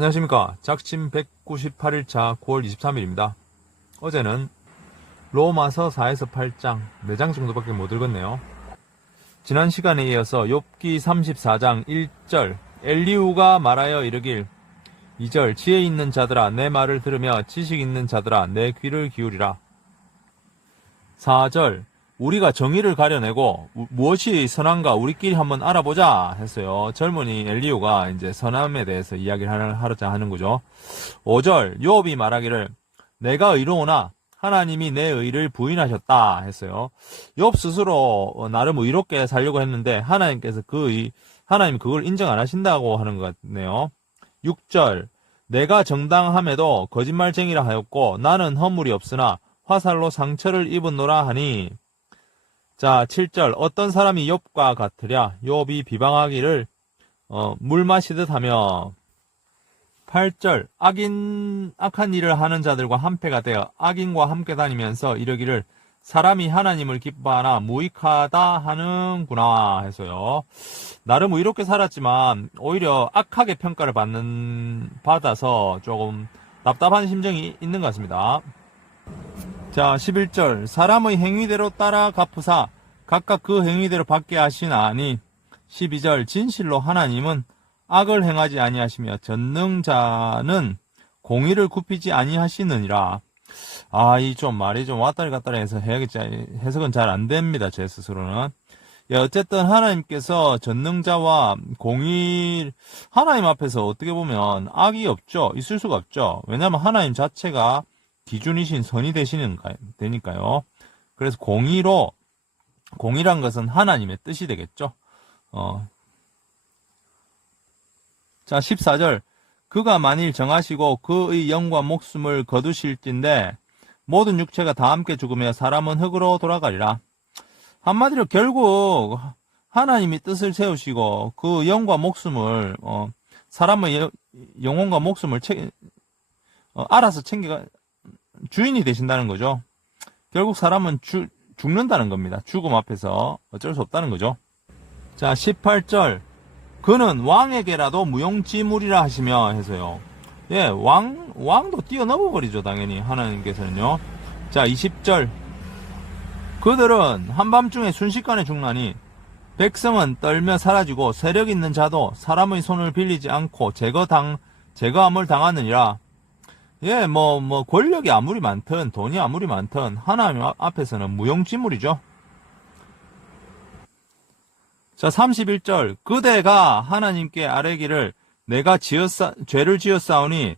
안녕하십니까. 작심 198일차 9월 23일입니다. 어제는 로마서 4에서 8장, 4장 정도밖에 못 읽었네요. 지난 시간에 이어서 욥기 34장 1절, 엘리후가 말하여 이르길 2절, 지혜 있는 자들아 내 말을 들으며 지식 있는 자들아 내 귀를 기울이라. 4절, 우리가 정의를 가려내고 무엇이 선한가 우리끼리 한번 알아보자 했어요. 젊은이 엘리후가 이제 선함에 대해서 이야기를 하려자 하는 거죠. 5절, 욥이 말하기를 내가 의로우나 하나님이 내 의를 부인하셨다 했어요. 욥 스스로 나름 의롭게 살려고 했는데 하나님께서 하나님이 그걸 인정 안 하신다고 하는 것 같네요. 6절, 내가 정당함에도 거짓말쟁이라 하였고 나는 허물이 없으나 화살로 상처를 입은노라 하니. 자, 7절, 어떤 사람이 욥과 같으랴. 욥이 비방하기를 물 마시듯 하며. 8절, 악한 일을 하는 자들과 한패가 되어 악인과 함께 다니면서 이르기를 사람이 하나님을 기뻐하나 무익하다 하는구나 해서요. 나름 의롭게 살았지만 오히려 악하게 평가를 받아서 조금 답답한 심정이 있는 것 같습니다. 자, 11절, 사람의 행위대로 따라 갚으사 각각 그 행위대로 받게 하시나니. 12절, 진실로 하나님은 악을 행하지 아니하시며 전능자는 공의를 굽히지 아니하시느니라. 이 좀 말이 좀 왔다리 갔다리 해서 해석은 잘 안 됩니다, 제 스스로는. 어쨌든 하나님께서 전능자와 하나님 앞에서 어떻게 보면 악이 없죠. 있을 수가 없죠. 왜냐하면 하나님 자체가 기준이신 선이 되니까요. 그래서 공의란 것은 하나님의 뜻이 되겠죠. 자, 14절. 그가 만일 정하시고 그의 영과 목숨을 거두실진데 모든 육체가 다 함께 죽으며 사람은 흙으로 돌아가리라. 한마디로 결국 하나님이 뜻을 세우시고 그 영과 목숨을 사람의 영혼과 목숨을 알아서 주인이 되신다는 거죠. 결국 사람은 죽는다는 겁니다. 죽음 앞에서 어쩔 수 없다는 거죠. 자, 18절. 그는 왕에게라도 무용지물이라 하시며 해서요. 예, 왕도 뛰어넘어 버리죠, 당연히 하나님께서는요. 자, 20절. 그들은 한밤중에 순식간에 죽나니 백성은 떨며 사라지고 세력 있는 자도 사람의 손을 빌리지 않고 제거함을 당하느니라. 예, 권력이 아무리 많든, 돈이 아무리 많든, 하나님 앞에서는 무용지물이죠. 자, 31절. 그대가 하나님께 아뢰기를 내가 죄를 지었사오니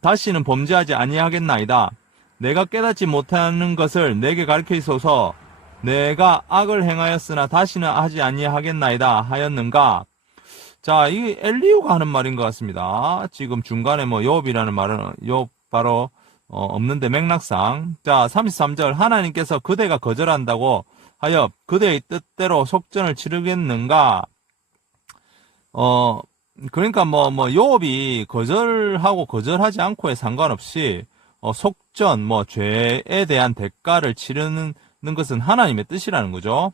다시는 범죄하지 아니하겠나이다. 내가 깨닫지 못하는 것을 내게 가르치소서. 내가 악을 행하였으나 다시는 하지 아니하겠나이다 하였는가. 자, 이 엘리후가 하는 말인 것 같습니다. 지금 중간에 욥이라는 말은 욥 바로 없는데 맥락상. 자, 33절. 하나님께서 그대가 거절한다고 하여 그대의 뜻대로 속전을 치르겠는가. 그러니까 욥이 거절하고 거절하지 않고에 상관없이 속전 죄에 대한 대가를 치르는 것은 하나님의 뜻이라는 거죠.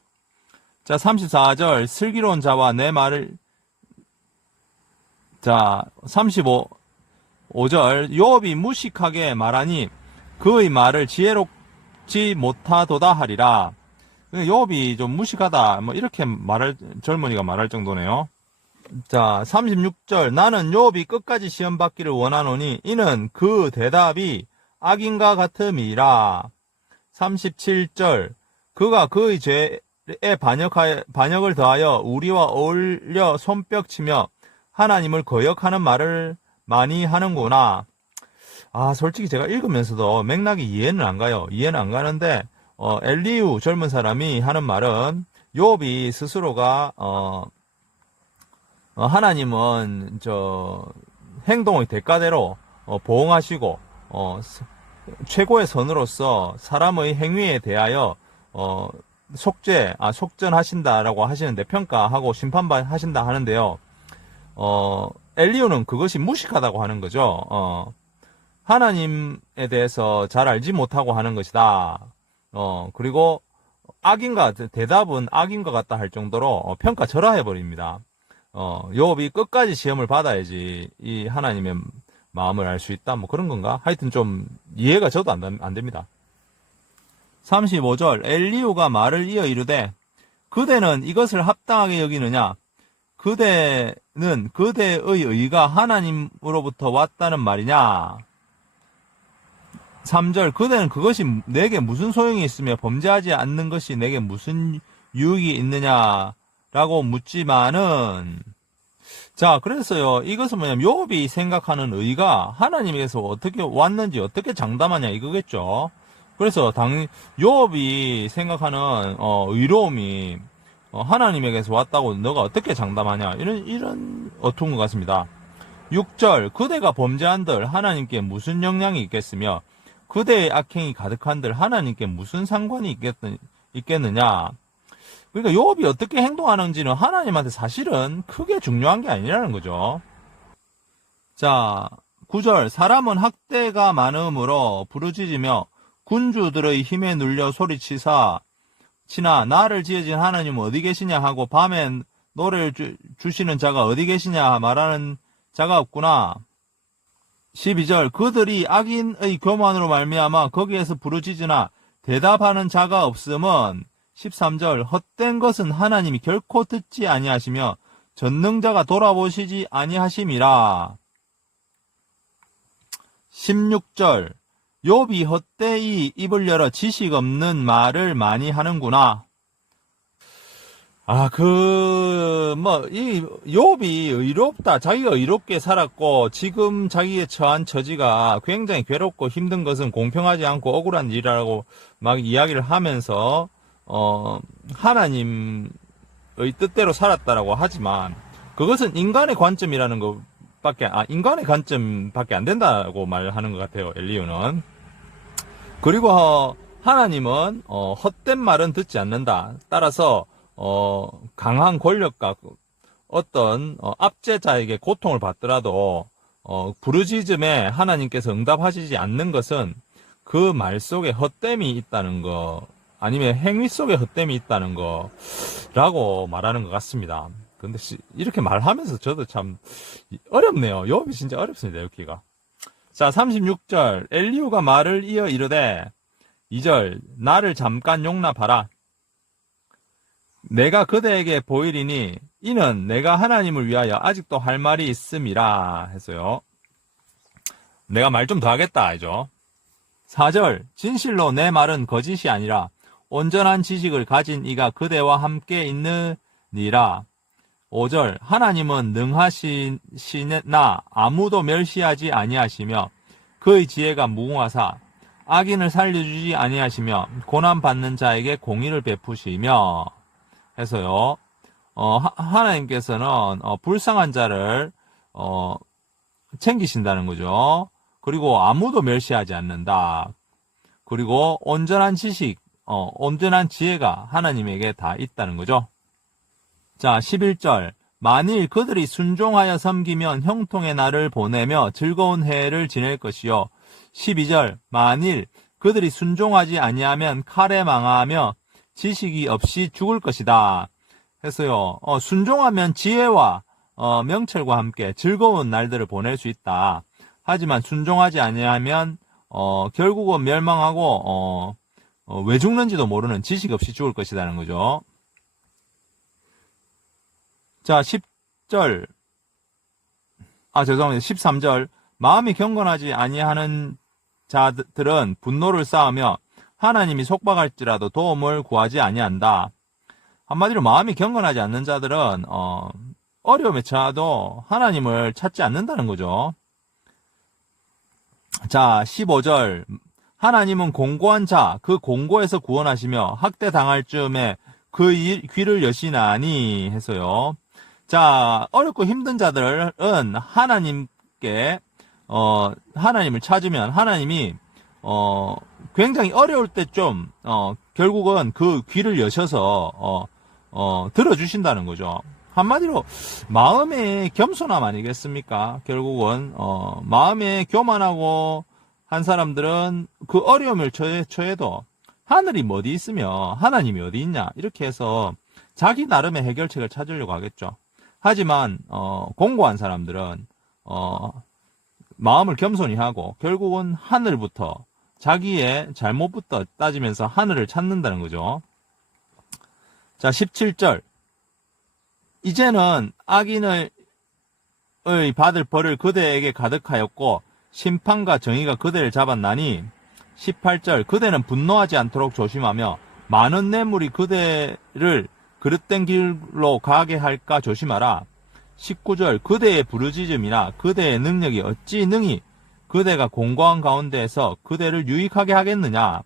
자, 34절. 슬기로운 자와 내 말을. 자, 35절. 욥이 무식하게 말하니 그의 말을 지혜롭지 못하도다 하리라. 욥이 좀 무식하다 이렇게 젊은이가 말할 정도네요. 자, 36절. 나는 욥이 끝까지 시험 받기를 원하노니 이는 그 대답이 악인과 같음이라. 37절. 그가 그의 죄에 반역을 더하여 우리와 어울려 손뼉치며 하나님을 거역하는 말을 많이 하는구나. 솔직히 제가 읽으면서도 맥락이 이해는 안 가요. 이해는 안 가는데 엘리후 젊은 사람이 하는 말은 욥이 스스로가 하나님은 행동의 대가대로 보응하시고 최고의 선으로서 사람의 행위에 대하여 속전하신다라고 하시는데 평가하고 심판하신다 하는데요. 엘리후는 그것이 무식하다고 하는 거죠. 하나님에 대해서 잘 알지 못하고 하는 것이다. 그리고 대답은 악인과 같다 할 정도로 평가절하해버립니다. 욥이 끝까지 시험을 받아야지 이 하나님의 마음을 알 수 있다. 뭐 그런 건가? 하여튼 좀 이해가 저도 안 됩니다. 35절 엘리후가 말을 이어 이르되 그대는 이것을 합당하게 여기느냐? 그대는 그대의 의가 하나님으로부터 왔다는 말이냐? 3절 그대는 그것이 내게 무슨 소용이 있으며 범죄하지 않는 것이 내게 무슨 유익이 있느냐라고 묻지만은 자 그래서요 이것은 뭐냐면 욥이 생각하는 의가 하나님에게서 어떻게 왔는지 어떻게 장담하냐 이거겠죠. 그래서 욥이 생각하는 의로움이 하나님에게서 왔다고 너가 어떻게 장담하냐 이런 어투인 것 같습니다. 6절 그대가 범죄한들 하나님께 무슨 영향이 있겠으며 그대의 악행이 가득한들 하나님께 무슨 상관이 있겠느냐. 그러니까 욥이 어떻게 행동하는지는 하나님한테 사실은 크게 중요한 게 아니라는 거죠. 자 9절 사람은 학대가 많음으로 부르짖으며 군주들의 힘에 눌려 소리치나 나를 지으신 하나님은 어디 계시냐 하고 밤에 노래를 주시는 자가 어디 계시냐 말하는 자가 없구나. 12절 그들이 악인의 교만으로 말미암아 거기에서 부르짖으나 대답하는 자가 없음은 13절 헛된 것은 하나님이 결코 듣지 아니하시며 전능자가 돌아보시지 아니하심이라. 16절 욥이 헛되이 입을 열어 지식 없는 말을 많이 하는구나. 이 욥이 의롭다. 자기가 의롭게 살았고 지금 자기의 처한 처지가 굉장히 괴롭고 힘든 것은 공평하지 않고 억울한 일이라고 막 이야기를 하면서 하나님의 뜻대로 살았다라고 하지만 그것은 인간의 관점이라는 인간의 관점밖에 안 된다고 말하는 것 같아요. 엘리후는. 그리고 하나님은 헛된 말은 듣지 않는다. 따라서 강한 권력과 어떤 압제자에게 고통을 받더라도 부르짖음에 하나님께서 응답하시지 않는 것은 그 말 속에 헛됨이 있다는 거 아니면 행위 속에 헛됨이 있다는 거라고 말하는 것 같습니다. 근데 이렇게 말하면서 저도 참 어렵네요. 욥이 진짜 어렵습니다. 여기가. 자 36절 엘리후가 말을 이어 이르되 2절 나를 잠깐 용납하라. 내가 그대에게 보이리니 이는 내가 하나님을 위하여 아직도 할 말이 있음이라 했어요. 내가 말 좀 더 하겠다 알죠. 4절 진실로 내 말은 거짓이 아니라 온전한 지식을 가진 이가 그대와 함께 있느니라. 5절 하나님은 능하시나 아무도 멸시하지 아니하시며 그의 지혜가 무궁하사 악인을 살려주지 아니하시며 고난받는 자에게 공의를 베푸시며 해서요. 하나님께서는 불쌍한 자를 챙기신다는 거죠. 그리고 아무도 멸시하지 않는다. 그리고 온전한 지식, 온전한 지혜가 하나님에게 다 있다는 거죠. 자, 11절 만일 그들이 순종하여 섬기면 형통의 날을 보내며 즐거운 해를 지낼 것이요. 12절 만일 그들이 순종하지 아니하면 칼에 망하며 지식이 없이 죽을 것이다. 해서요. 순종하면 지혜와 명철과 함께 즐거운 날들을 보낼 수 있다. 하지만 순종하지 아니하면 결국은 멸망하고 왜 죽는지도 모르는 지식 없이 죽을 것이라는 거죠. 자, 10절. 죄송합니다. 13절. 마음이 경건하지 아니하는 자들은 분노를 쌓으며 하나님이 속박할지라도 도움을 구하지 아니한다. 한마디로 마음이 경건하지 않는 자들은 어려움에 처해도 하나님을 찾지 않는다는 거죠. 자, 15절. 하나님은 공고한 자, 그 공고에서 구원하시며 학대당할 즈음에 그 귀를 여시나니 해서요. 자, 어렵고 힘든 자들은 하나님께 하나님을 찾으면 하나님이 굉장히 어려울 때 좀 결국은 그 귀를 여셔서 들어주신다는 거죠. 한마디로 마음의 겸손함 아니겠습니까? 결국은 마음에 교만하고 한 사람들은 그 어려움을 처해도 하늘이 어디 있으며 하나님이 어디 있냐 이렇게 해서 자기 나름의 해결책을 찾으려고 하겠죠. 하지만 공고한 사람들은 마음을 겸손히 하고 결국은 하늘부터 자기의 잘못부터 따지면서 하늘을 찾는다는 거죠. 자, 17절. 이제는 악인의 받을 벌을 그대에게 가득하였고 심판과 정의가 그대를 잡았나니 18절. 그대는 분노하지 않도록 조심하며 많은 뇌물이 그대를 그릇된 길로 가게 할까 조심하라. 19절. 그대의 부르짖음이나 그대의 능력이 어찌 능히 그대가 공고한 가운데에서 그대를 유익하게 하겠느냐.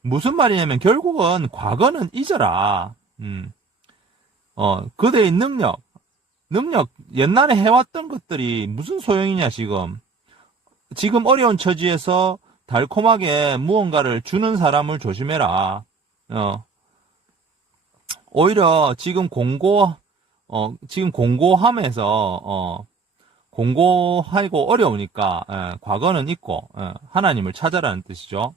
무슨 말이냐면 결국은 과거는 잊어라. 그대의 능력 옛날에 해왔던 것들이 무슨 소용이냐 지금 어려운 처지에서 달콤하게 무언가를 주는 사람을 조심해라. 오히려 지금 공고함에서 공고하고 어려우니까 과거는 잊고 하나님을 찾아라는 뜻이죠.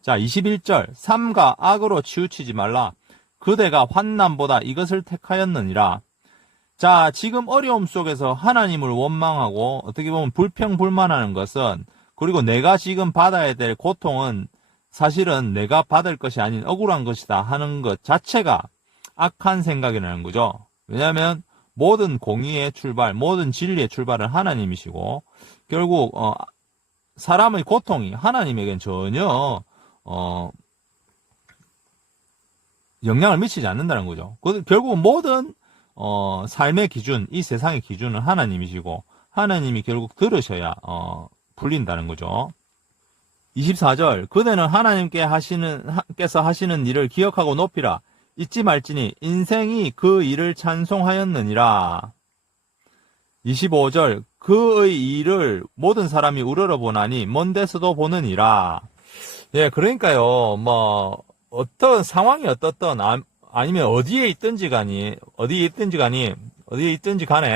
자, 21절. 삼가 악으로 치우치지 말라. 그대가 환난보다 이것을 택하였느니라. 자, 지금 어려움 속에서 하나님을 원망하고 어떻게 보면 불평불만하는 것은, 그리고 내가 지금 받아야 될 고통은 사실은 내가 받을 것이 아닌 억울한 것이다 하는 것 자체가 악한 생각이라는 거죠. 왜냐하면 모든 공의의 출발, 모든 진리의 출발은 하나님이시고 결국 사람의 고통이 하나님에겐 전혀 영향을 미치지 않는다는 거죠. 결국 모든 삶의 기준, 이 세상의 기준은 하나님이시고 하나님이 결국 들으셔야 풀린다는 거죠. 24절. 그대는 하나님께서 하시는 일을 기억하고 높이라. 잊지 말지니 인생이 그 일을 찬송하였느니라. 25절. 그의 일을 모든 사람이 우러러보나니 먼 데서도 보느니라. 예, 그러니까요. 어떤 상황이 어떻든 아니면 어디에 있든지 간에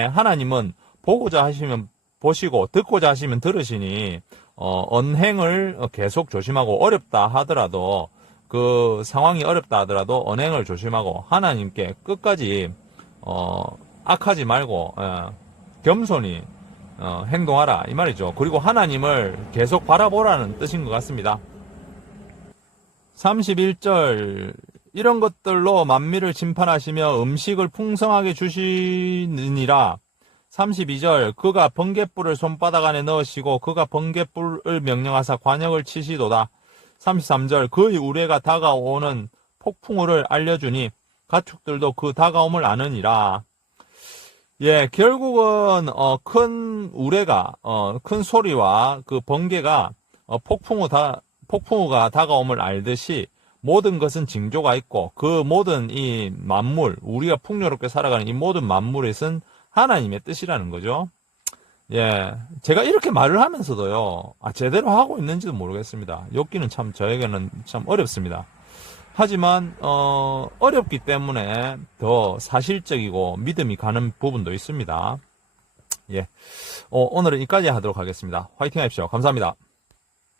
하나님은 보고자 하시면 보시고 듣고자 하시면 들으시니 언행을 계속 조심하고 어렵다 하더라도 그 상황이 어렵다 하더라도 언행을 조심하고 하나님께 끝까지 악하지 말고 겸손히 행동하라 이 말이죠. 그리고 하나님을 계속 바라보라는 뜻인 것 같습니다. 31절. 이런 것들로 만민을 심판하시며 음식을 풍성하게 주시느니라. 32절. 그가 번갯불을 손바닥 안에 넣으시고 그가 번갯불을 명령하사 관역을 치시도다. 33절. 그의 우레가 다가오는 폭풍우를 알려주니 가축들도 그 다가옴을 아느니라. 예, 결국은 큰 우레가 큰 소리와 그 번개가 폭풍우가 다가옴을 알듯이 모든 것은 징조가 있고 그 모든 이 만물, 우리가 풍요롭게 살아가는 이 모든 만물에선 하나님의 뜻이라는 거죠. 예, 제가 이렇게 말을 하면서도요, 제대로 하고 있는지도 모르겠습니다. 욥기는 참 저에게는 참 어렵습니다. 하지만 어렵기 때문에 더 사실적이고 믿음이 가는 부분도 있습니다. 예, 오늘은 여기까지 하도록 하겠습니다. 화이팅 하십시오. 감사합니다.